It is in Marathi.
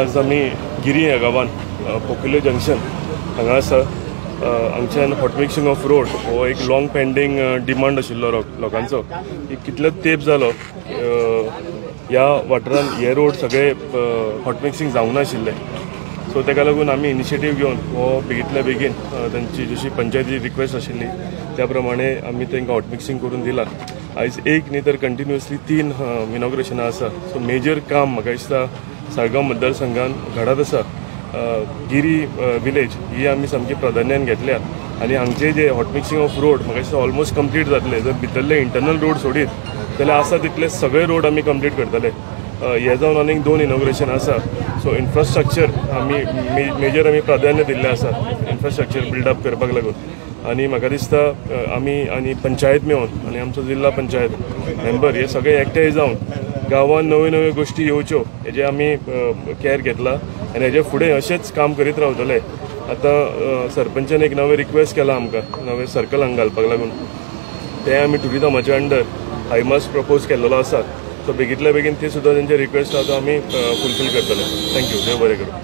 आज आम्ही गिरी ह्या गांवान पोकिले जंक्शन हांगा आसा हांगच्यान हॉट मिक्सिंग ऑफ रोड हो एक लॉंग पेंडींग डिमांड आशिल्लो लोकांचो कितलो तेंप जालो ह्या वाठारान हे रोड सगळे हॉट मिक्सिंग जावंक नाशिल्ले सो ताका लागून आमी इनिशिएटीव घेवन हो बेगींतल्या बेगीन तांची जशी पंचायती रिक्वेस्ट आशिल्ली त्या प्रमाणे आमी तांकां हॉट मिक्सिंग करून दिलां। आयज एक न्ही तर कंटिन्युअसली 3 इनॉग्रेशनां आसा सो मेजर काम म्हाका दिसता साळगांव मतदारसंघान घडत आसा। गिरी विलेज ही आमी सामकी प्राधान्यान घेतल्या आनी हांगचे जे हॉट मिक्सिंग ऑफ रोड म्हाका दिसता ऑलमोस्ट कंप्लीट जातले। जर भितरले इंटरनल रोड सोडीत जाल्यार आसा तितले सगळे रोड आमी कंप्लीट करतले। हे जावन आनीक 2 इनॉग्रेशन आसा सो इन्फ्रास्ट्रक्चर आमी मेजर आमी प्राधान्य दिल्लें आसा इन्फ्रास्ट्रक्चर बिल्डअप करपाक लागून आनी म्हाका दिसता आमी आनी पंचायत मेळून आनी आमचो जिल्हा पंचायत मेंबर हे सगळे एकठांय जावन गांवांत नव्यो नव्यो गोश्टी येवच्यो हेजे आमी केअर घेतला आनी हेजे फुडें अशेंच काम करीत रावतले। आतां सरपंचान एक नवें रिक्वेस्ट केला आमकां नवें सर्कल हांगा घालपाक लागून तें आमी टुरिजमाच्या अंडर हायमास प्रपोज केल्लो आसा सो बेगींतल्या बेगीन ती सुद्दां तेंचे रिक्वेस्ट आसा तो आमी फुलफील करतले। थँक्यू, देव बरें करूं।